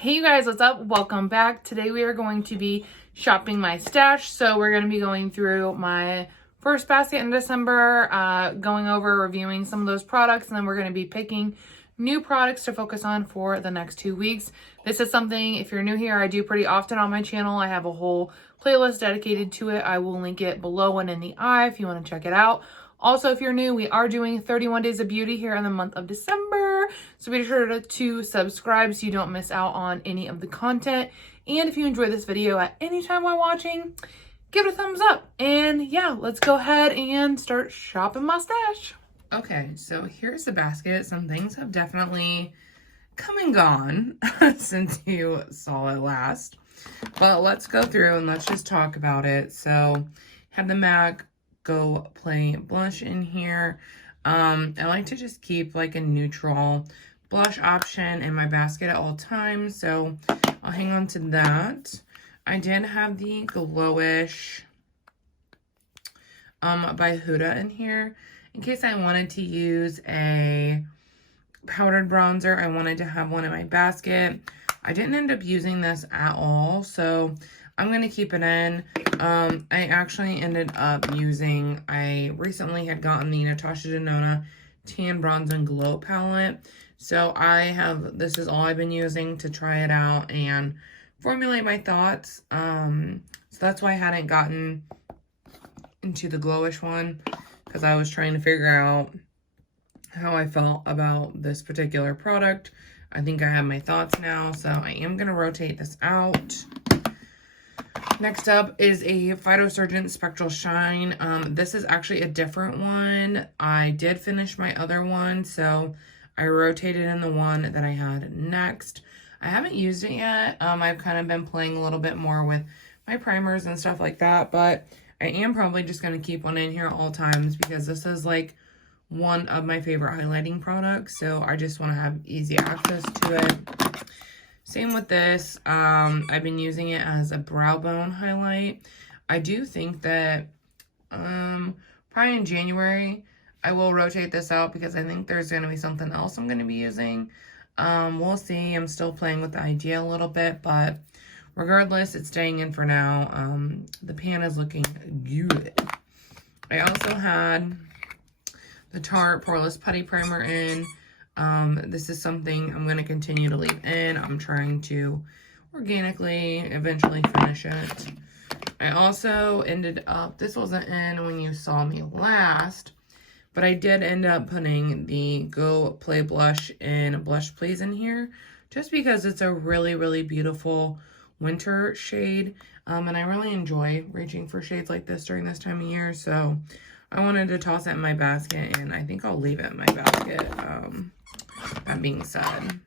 Hey you guys, what's up? Welcome back. Today we are going to be shopping my stash. So we're going to be going through my first basket in December, going over reviewing some of those products, and then we're going to be picking new products to focus on for the next 2 weeks. This is something, if you're new here, I do pretty often on my channel. I have a whole playlist dedicated to it. I will link it below and in the eye if you want to check it out. Also, if you're new, we are doing 31 Days of Beauty here in the month of December. So be sure to subscribe so you don't miss out on any of the content. And if you enjoy this video at any time while watching, give it a thumbs up. And yeah, let's go ahead and start shopping my stash. Okay, so here's the basket. Some things have definitely come and gone since you saw it last. But let's go through and let's just talk about it. So have the MAC Go Play blush in here. I like to just keep like a neutral blush option in my basket at all times, so I'll hang on to that. I did have the Glowish by Huda in here in case I wanted to use a powdered bronzer. I wanted to have one in my basket. I didn't end up using this at all, so I'm going to keep it in. I actually ended up using, I recently had gotten the Natasha Denona Tan Bronze and Glow palette. So this is all I've been using to try it out and formulate my thoughts. So that's why I hadn't gotten into the Glowish one, because I was trying to figure out how I felt about this particular product. I think I have my thoughts now, so I am going to rotate this out. Next up is a Phytosurgent Spectral Shine. This is actually a different one. I did finish my other one, so I rotated in the one that I had next. I haven't used it yet. I've kind of been playing a little bit more with my primers and stuff like that, but I am probably just going to keep one in here at all times because this is like one of my favorite highlighting products, so I just want to have easy access to it. Same with this. I've been using it as a brow bone highlight. I do think that probably in January I will rotate this out because I think there's going to be something else I'm going to be using. We'll see. I'm still playing with the idea a little bit, but regardless, it's staying in for now. The pan is looking good. I also had the Tarte Poreless Putty Primer in. This is something I'm going to continue to leave in. I'm trying to organically eventually finish it. I also ended up, this wasn't in when you saw me last, but I did end up putting the Go Play Blush in Blush Please in here, just because it's a really, really beautiful winter shade. And I really enjoy reaching for shades like this during this time of year, so I wanted to toss it in my basket, and I think I'll leave it in my basket. That being said,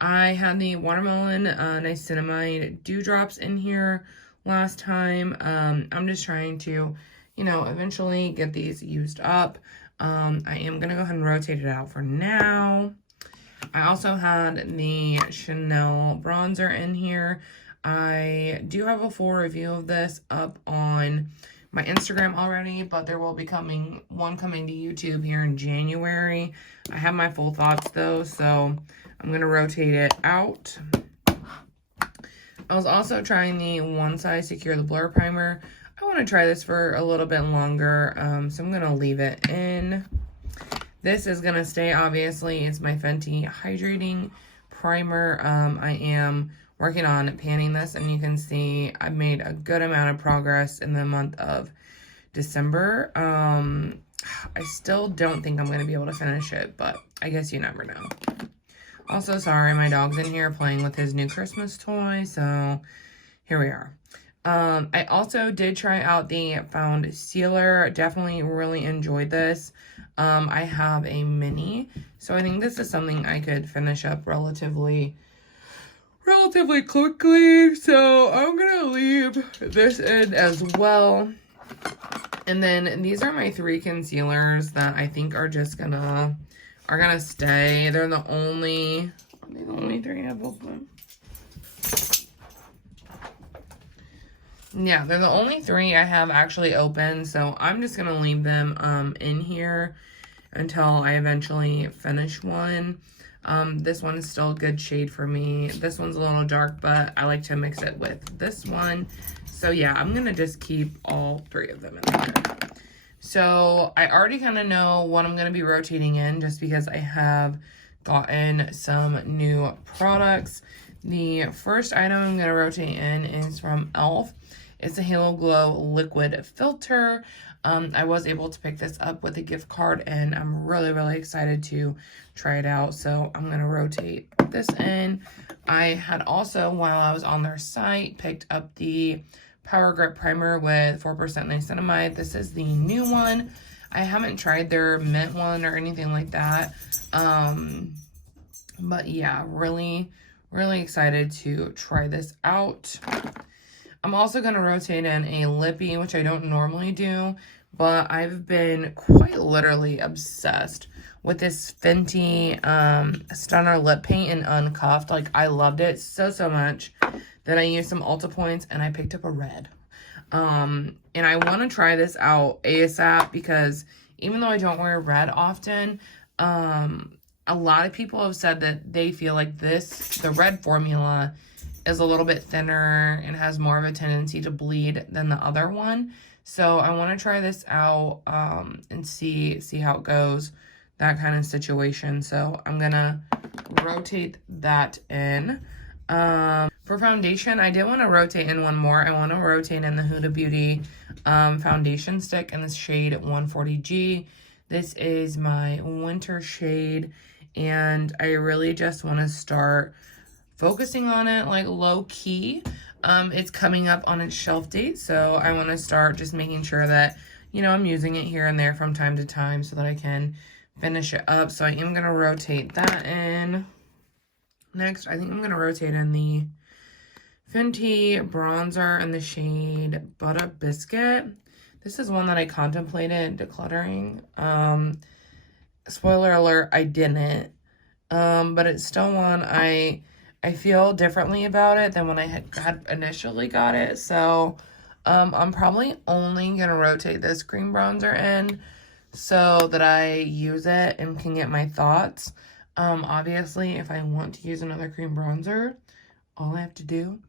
I had the Watermelon Niacinamide Dewdrops in here last time. I'm just trying to, eventually get these used up. I am going to go ahead and rotate it out for now. I also had the Chanel bronzer in here. I do have a full review of this up on my Instagram already, but there will be one coming to YouTube here in January. I have my full thoughts though, so I'm going to rotate it out. I was also trying the One Size Secure the Blur Primer. I want to try this for a little bit longer, so I'm going to leave it in. This is going to stay, obviously. It's my Fenty Hydrating Primer. I am working on panning this, and you can see I've made a good amount of progress in the month of December. I still don't think I'm going to be able to finish it, but I guess you never know. Also, sorry, my dog's in here playing with his new Christmas toy, so here we are. I also did try out the Found Sealer. Definitely really enjoyed this. I have a mini, so I think this is something I could finish up relatively quickly, so I'm gonna leave this in as well. And then these are my 3 concealers that I think are just gonna stay. They're the only 3 I have open. Yeah, they're the only 3 I have actually open, so I'm just gonna leave them in here until I eventually finish one. This one is still a good shade for me. This one's a little dark, but I like to mix it with this one. So yeah, I'm gonna just keep all three of them in there. So I already kind of know what I'm gonna be rotating in just because I have gotten some new products. The first item I'm gonna rotate in is from e.l.f. It's a Halo Glow liquid filter. I was able to pick this up with a gift card, and I'm really, really excited to try it out. So I'm going to rotate this in. I had also, while I was on their site, picked up the Power Grip Primer with 4% niacinamide. This is the new one. I haven't tried their mint one or anything like that. But yeah, really, really excited to try this out. I'm also going to rotate in a lippy, which I don't normally do, but I've been quite literally obsessed with this Fenty Stunner lip paint in Uncuffed. Like, I loved it so, so much that I used some Ulta points and I picked up a red. And I want to try this out ASAP because even though I don't wear red often, a lot of people have said that they feel like the red formula is a little bit thinner and has more of a tendency to bleed than the other one. So I want to try this out and see how it goes, that kind of situation. So I'm gonna rotate that in. For foundation, I did want to rotate in one more. I want to rotate in the Huda Beauty foundation stick in the shade 140G. This is my winter shade, and I really just want to start focusing on it like low key. It's coming up on its shelf date, so I want to start just making sure that, you know, I'm using it here and there from time to time so that I can finish it up. So I am going to rotate that in. Next, I think I'm going to rotate in the Fenty bronzer in the shade Butter Biscuit. This is one that I contemplated decluttering. Spoiler alert, I didn't. But it's still one I feel differently about it than when I had initially got it. So I'm probably only going to rotate this cream bronzer in so that I use it and can get my thoughts. Obviously, if I want to use another cream bronzer, all I have to do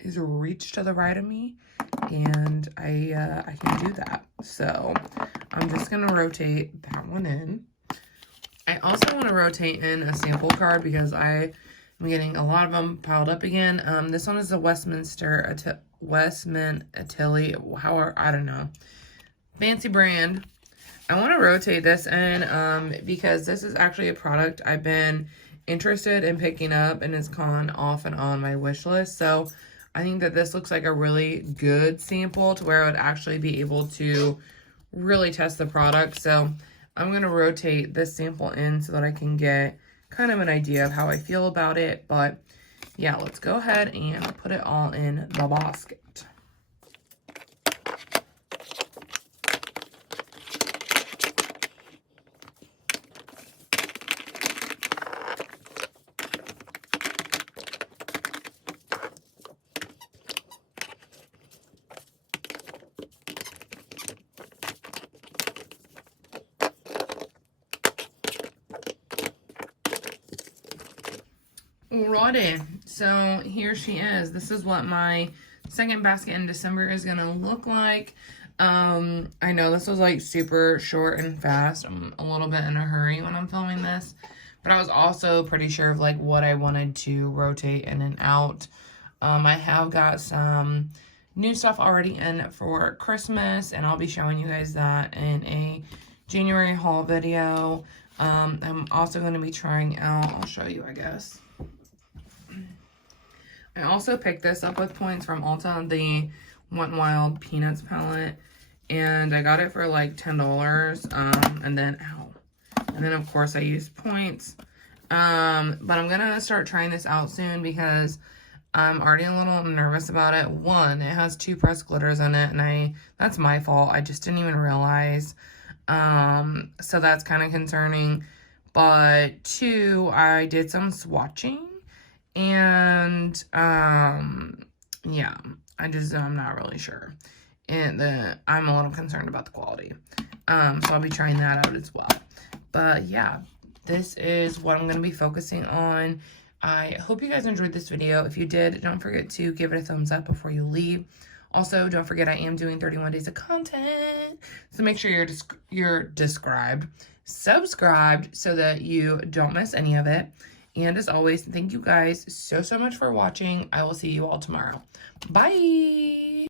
is reach to the right of me and I can do that. So I'm just going to rotate that one in. I also want to rotate in a sample card because I'm getting a lot of them piled up again. This one is the Westminster Atelier, I don't know, fancy brand. I want to rotate this in because this is actually a product I've been interested in picking up, and it's gone off and on my wish list. So I think that this looks like a really good sample to where I would actually be able to really test the product. So I'm going to rotate this sample in so that I can get kind of an idea of how I feel about it. But yeah, let's go ahead and put it all in the basket. Alrighty, so here she is. This is what my second basket in December is gonna look like. I know this was like super short and fast. I'm a little bit in a hurry when I'm filming this, but I was also pretty sure of like what I wanted to rotate in and out. I have got some new stuff already in for Christmas, and I'll be showing you guys that in a January haul video. I'm also going to be trying out, I'll show you, I guess. I also picked this up with points from Ulta, the Wet n Wild Peanuts palette, and I got it for like $10, and then of course I used points. But I'm gonna start trying this out soon because I'm already a little nervous about it. One, it has 2 pressed glitters in it, and that's my fault. I just didn't even realize. So that's kind of concerning. But 2, I did some swatching, and yeah, I'm not really sure. And I'm a little concerned about the quality. So I'll be trying that out as well. But yeah, this is what I'm going to be focusing on. I hope you guys enjoyed this video. If you did, don't forget to give it a thumbs up before you leave. Also, don't forget I am doing 31 days of content. So make sure you're subscribed so that you don't miss any of it. And as always, thank you guys so much for watching. I will see you all tomorrow. Bye!